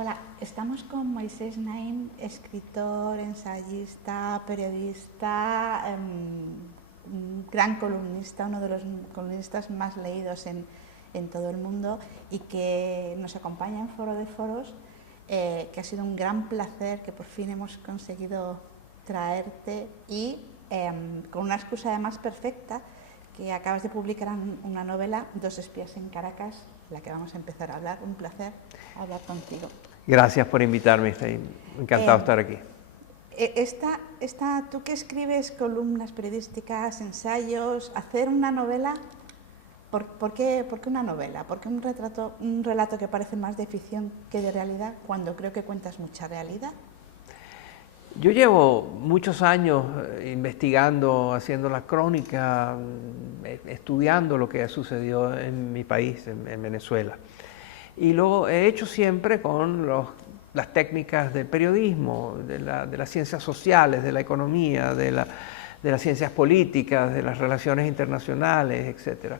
Hola, estamos con Moisés Naim, escritor, ensayista, periodista, un gran columnista, uno de los columnistas más leídos en todo el mundo y que nos acompaña en Foro de Foros, que ha sido un gran placer que por fin hemos conseguido traerte y con una excusa además perfecta, que acabas de publicar una novela, Dos espías en Caracas, de la que vamos a empezar a hablar. Un placer hablar contigo. Gracias por invitarme, estoy encantado de estar aquí. Tú que escribes columnas periodísticas, ensayos, hacer una novela, ¿por qué una novela? ¿Por qué un relato que parece más de ficción que de realidad, cuando creo que cuentas mucha realidad? Yo llevo muchos años investigando, haciendo la crónica, estudiando lo que sucedió en mi país, en Venezuela. Y lo he hecho siempre con las técnicas del periodismo, de las ciencias sociales, de la economía, de las ciencias políticas, de las relaciones internacionales, etc.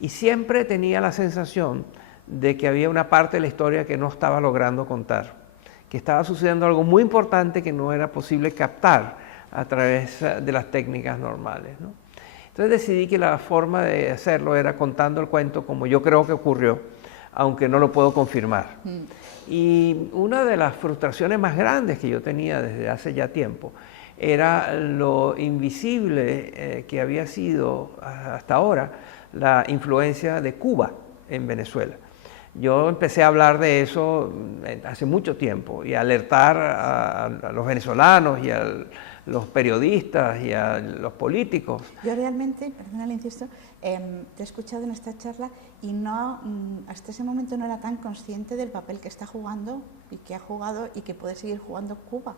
Y siempre tenía la sensación de que había una parte de la historia que no estaba logrando contar, que estaba sucediendo algo muy importante que no era posible captar a través de las técnicas normales, ¿no? Entonces decidí que la forma de hacerlo era contando el cuento como yo creo que ocurrió, aunque no lo puedo confirmar. Y una de las frustraciones más grandes que yo tenía desde hace ya tiempo era lo invisible que había sido hasta ahora la influencia de Cuba en Venezuela. Yo empecé a hablar de eso hace mucho tiempo y a alertar a los venezolanos y a los periodistas y a los políticos. Yo realmente, perdónale, insisto, te he escuchado en esta charla y no, hasta ese momento no era tan consciente del papel que está jugando y que ha jugado y que puede seguir jugando Cuba.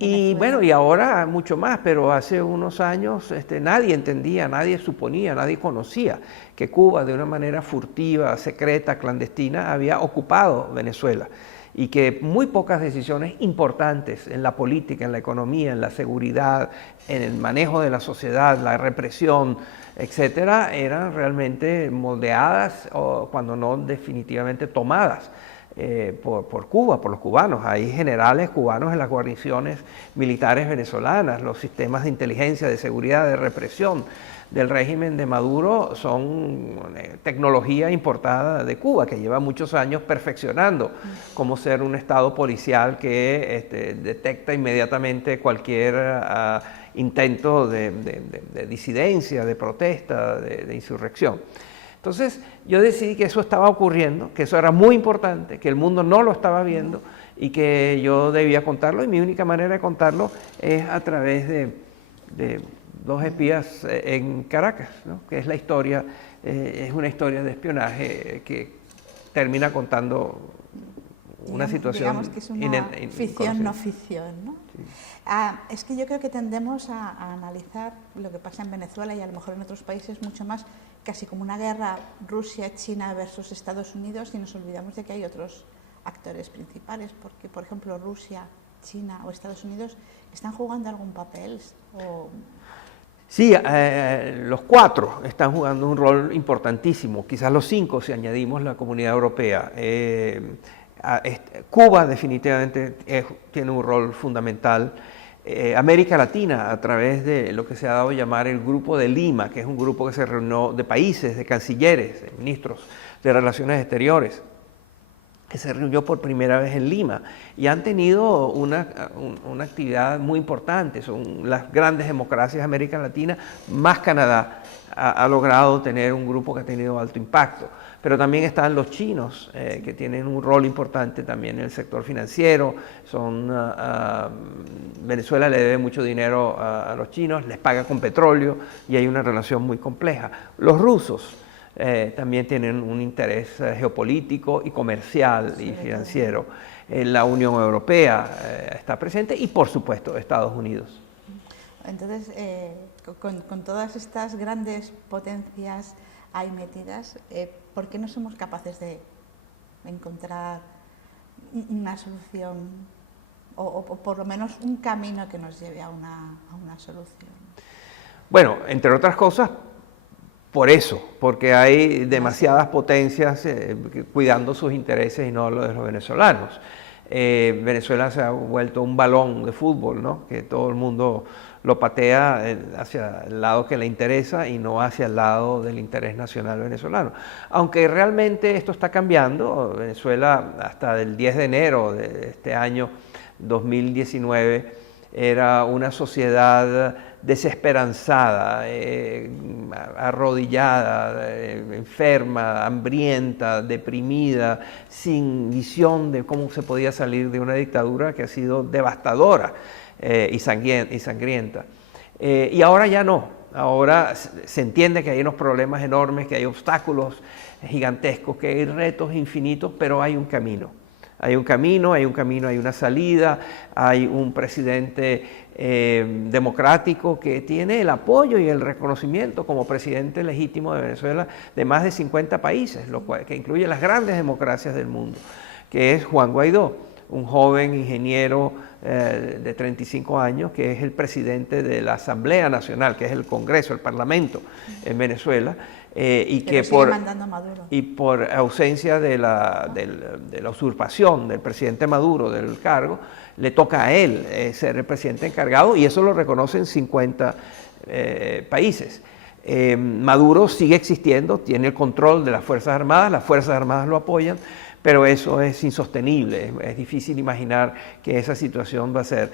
Y bueno, y ahora mucho más, pero hace unos años nadie entendía, nadie suponía, nadie conocía que Cuba de una manera furtiva, secreta, clandestina había ocupado Venezuela y que muy pocas decisiones importantes en la política, en la economía, en la seguridad, en el manejo de la sociedad, la represión, etcétera, eran realmente moldeadas o cuando no definitivamente tomadas por Cuba, por los cubanos. Hay generales cubanos en las guarniciones militares venezolanas. Los sistemas de inteligencia, de seguridad, de represión del régimen de Maduro son tecnología importada de Cuba, que lleva muchos años perfeccionando cómo ser un estado policial que detecta inmediatamente cualquier intento de disidencia, de protesta, de insurrección. Entonces yo decidí que eso estaba ocurriendo, que eso era muy importante, que el mundo no lo estaba viendo y que yo debía contarlo, y mi única manera de contarlo es a través de Dos espías en Caracas, ¿no? Que es la historia, es una historia de espionaje que termina contando una situación. Digamos que es una ficción, no ficción, ¿no? Sí. Es que yo creo que tendemos a analizar lo que pasa en Venezuela y a lo mejor en otros países mucho más casi como una guerra Rusia-China versus Estados Unidos, y nos olvidamos de que hay otros actores principales, porque por ejemplo Rusia, China o Estados Unidos están jugando algún papel. Sí, los cuatro están jugando un rol importantísimo, quizás los cinco si añadimos la Comunidad Europea. Cuba definitivamente tiene un rol fundamental. América Latina, a través de lo que se ha dado a llamar el Grupo de Lima, que es un grupo que se reunió de países, de cancilleres, de ministros de Relaciones Exteriores, que se reunió por primera vez en Lima y han tenido una actividad muy importante. Son las grandes democracias de América Latina, más Canadá ha logrado tener un grupo que ha tenido alto impacto. Pero también están los chinos, que tienen un rol importante también en el sector financiero. Venezuela le debe mucho dinero a los chinos, les paga con petróleo y hay una relación muy compleja. Los rusos también tienen un interés geopolítico y comercial y financiero. La Unión Europea está presente y, por supuesto, Estados Unidos. Entonces, con todas estas grandes potencias ahí metidas, ¿por qué no somos capaces de encontrar una solución o por lo menos un camino que nos lleve a una solución? Bueno, entre otras cosas, por eso, porque hay demasiadas potencias cuidando sus intereses y no los de los venezolanos. Venezuela se ha vuelto un balón de fútbol, ¿no? Que todo el mundo lo patea hacia el lado que le interesa y no hacia el lado del interés nacional venezolano. Aunque realmente esto está cambiando, Venezuela hasta el 10 de enero de este año 2019 era una sociedad desesperanzada, arrodillada, enferma, hambrienta, deprimida, sin visión de cómo se podía salir de una dictadura que ha sido devastadora y sangrienta. Y ahora ya no, ahora se entiende que hay unos problemas enormes, que hay obstáculos gigantescos, que hay retos infinitos, pero hay un camino. Hay un camino, hay una salida, hay un presidente democrático que tiene el apoyo y el reconocimiento como presidente legítimo de Venezuela de más de 50 países, que incluye las grandes democracias del mundo, que es Juan Guaidó, un joven ingeniero de 35 años que es el presidente de la Asamblea Nacional, que es el Congreso, el Parlamento en Venezuela, y que por ausencia de la usurpación del presidente Maduro del cargo, le toca a él ser el presidente encargado, y eso lo reconocen 50 países. Maduro sigue existiendo, tiene el control de las Fuerzas Armadas lo apoyan, pero eso es insostenible, es difícil imaginar que esa situación va a ser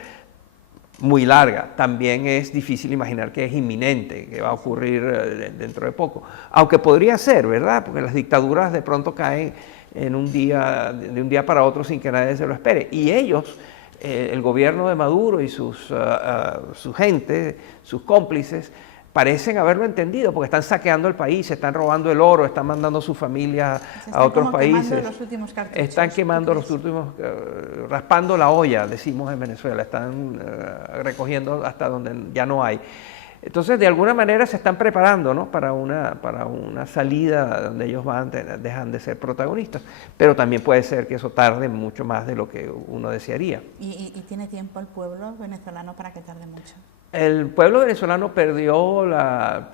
muy larga. También es difícil imaginar que es inminente, que va a ocurrir dentro de poco. Aunque podría ser, ¿verdad? Porque las dictaduras de pronto caen en de un día para otro sin que nadie se lo espere. Y ellos, el gobierno de Maduro y su gente, sus cómplices, parecen haberlo entendido porque están saqueando el país, están robando el oro, están mandando a sus familias a otros países. Están quemando los últimos, raspando la olla, decimos en Venezuela, están recogiendo hasta donde ya no hay. Entonces, de alguna manera se están preparando, ¿no? para una salida donde ellos dejan de ser protagonistas, pero también puede ser que eso tarde mucho más de lo que uno desearía. ¿Y tiene tiempo el pueblo venezolano para que tarde mucho? El pueblo venezolano perdió la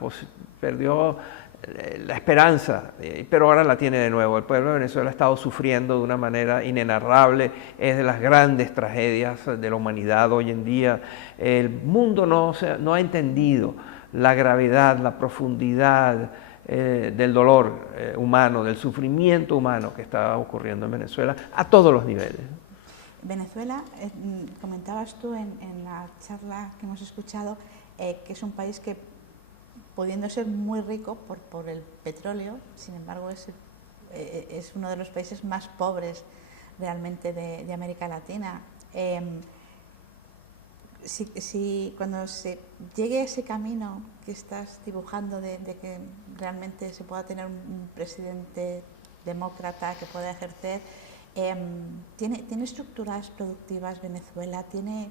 esperanza, pero ahora la tiene de nuevo. El pueblo de Venezuela ha estado sufriendo de una manera inenarrable, es de las grandes tragedias de la humanidad hoy en día. El mundo no ha entendido la gravedad, la profundidad del dolor humano, del sufrimiento humano que está ocurriendo en Venezuela a todos los niveles. Venezuela, comentabas tú en la charla que hemos escuchado, que es un país que, pudiendo ser muy rico por el petróleo, sin embargo es uno de los países más pobres realmente de América Latina. Cuando se llegue a ese camino que estás dibujando de que realmente se pueda tener un presidente demócrata que pueda ejercer, ¿tiene estructuras productivas Venezuela? ¿Tiene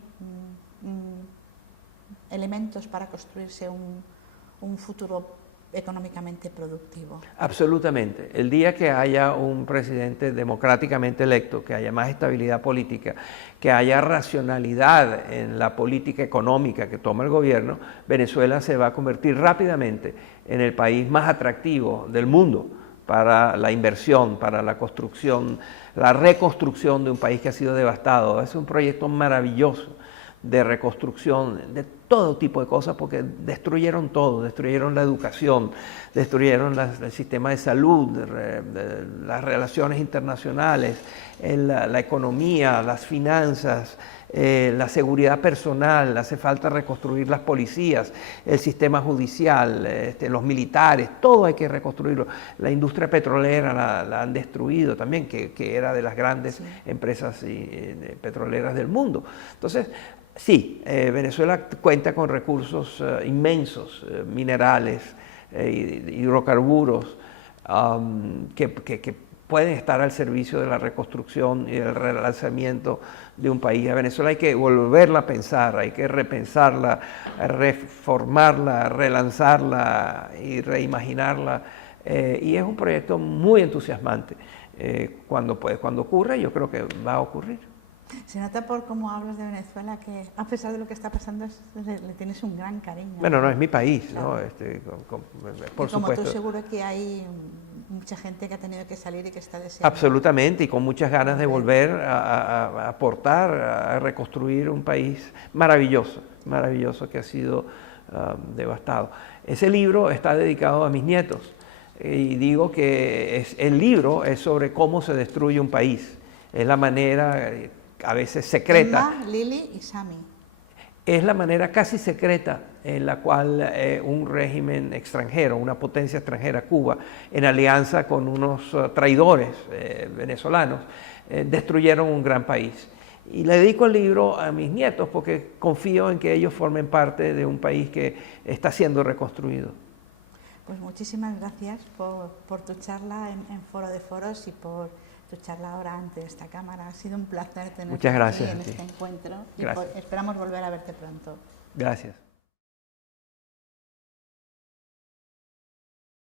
elementos para construirse un futuro económicamente productivo? Absolutamente. El día que haya un presidente democráticamente electo, que haya más estabilidad política, que haya racionalidad en la política económica que toma el gobierno, Venezuela se va a convertir rápidamente en el país más atractivo del mundo para la inversión, para la construcción, la reconstrucción de un país que ha sido devastado. Es un proyecto maravilloso de reconstrucción de todo tipo de cosas, porque destruyeron todo, destruyeron la educación, destruyeron el sistema de salud, las relaciones internacionales, la economía, las finanzas, la seguridad personal. Hace falta reconstruir las policías, el sistema judicial, los militares, todo hay que reconstruirlo. La industria petrolera la han destruido también, que era de las grandes empresas petroleras del mundo. Entonces, sí, Venezuela cuenta con recursos inmensos, minerales, hidrocarburos, que pueden estar al servicio de la reconstrucción y el relanzamiento de un país. A Venezuela hay que volverla a pensar, hay que repensarla, reformarla, relanzarla y reimaginarla. Y es un proyecto muy entusiasmante. Cuando ocurra, yo creo que va a ocurrir. Se nota por cómo hablas de Venezuela que, a pesar de lo que está pasando, le tienes un gran cariño. Bueno, no es mi país, claro. ¿no? Por supuesto. Como tú, seguro que hay mucha gente que ha tenido que salir y que está deseando. Absolutamente, y con muchas ganas de volver a aportar, a reconstruir un país maravilloso, maravilloso que ha sido devastado. Ese libro está dedicado a mis nietos, y digo que el libro es sobre cómo se destruye un país. Es la manera, a veces secreta. Emma, Lili y Sammy. Es la manera casi secreta en la cual un régimen extranjero, una potencia extranjera, Cuba, en alianza con unos traidores venezolanos, destruyeron un gran país. Y le dedico el libro a mis nietos porque confío en que ellos formen parte de un país que está siendo reconstruido. Pues muchísimas gracias por tu charla en Foro de Foros y por tu charla ahora ante esta cámara. Ha sido un placer tenerte aquí en este encuentro y esperamos volver a verte pronto. Gracias.